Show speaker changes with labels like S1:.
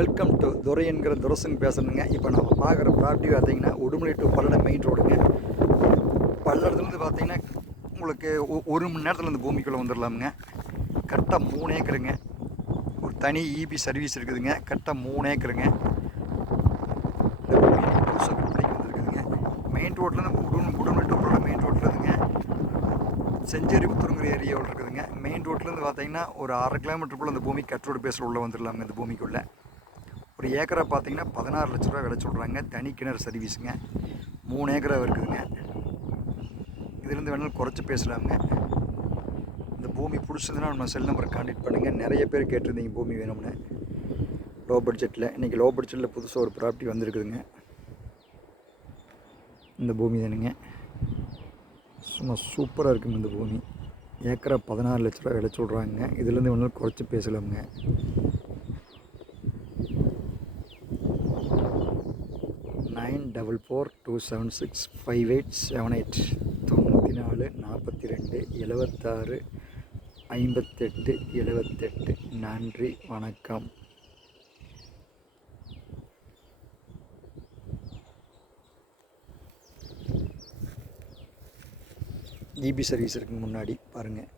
S1: Welcome to துரை என்கிற துரசன் பேசணுங்க. இப்போ நம்ம பார்க்குற ப்ராப்பர்ட்டி பார்த்தீங்கன்னா உடுமலை டு பல்லடம் மெயின் ரோடுங்க பல்லடத்துலேருந்து பார்த்தீங்கன்னா உங்களுக்கு ஒ- ஒரு மணி நேரத்தில் இந்த பூமிக்குள்ளே வந்துடலாமுங்க. கரெக்டாக மூணு ஏக்கருங்க. ஒரு தனி இபி சர்வீஸ் இருக்குதுங்க. கரெக்டாக மூணு ஏக்கருங்க. வந்துருக்குதுங்க. மெயின் ரோட்லேருந்து உடுமலை உடுமலை டு பல்லடம் மெயின் ரோட்லேருந்துங்க செஞ்சேரி புத்தூருங்கிற ஏரியாவில் இருக்குதுங்க. மெயின் ரோட்லேருந்து பார்த்தீங்கன்னா ஒரு அரை கிலோமீட்டருக்குள்ளே அந்த பூமி கட் ரோடு உள்ளே வந்துடலாங்க இந்த பூமிக்குள்ளே. ஒரு ஏக்கரா பார்த்தீங்கன்னா பதினாறு லட்ச ரூபா விலை சொல்கிறாங்க தனி கிணறு சர்வீஸுங்க. மூணு ஏக்கரை இருக்குதுங்க. இதுலேருந்து வேணாலும் குறைச்சி பேசலாமுங்க இந்த பூமி பிடிச்சதுன்னா நம்ம செல் நம்பரை கான்டாக்ட் பண்ணுங்கள் நிறைய பேர் கேட்டிருந்தீங்க பூமி வேணும்னு. லோ. பட்ஜெட்டில் இன்றைக்கி லோ பட்ஜெட்டில் புதுசாக ஒரு ப்ராப்பர்ட்டி வந்திருக்குதுங்க. இந்த பூமி தானுங்க. சும்மா சூப்பராக இருக்குங்க இந்த பூமி. ஏக்கரை பதினாறு லட்ச ரூபா விலை சொல்கிறாங்க இதுலேருந்து ஒன்றும் குறைச்சி பேசலாமுங்க. Nine double four two seven six five eight seven eight தொண்ணூற்றி நாலு நாற்பத்தி ரெண்டு எழுபத்தாறு ஐம்பத்தெட்டு எழுபத்தெட்டு நன்றி வணக்கம். ஜிபி சர்வீஸ் இருக்குங்க முன்னாடி பாருங்கள்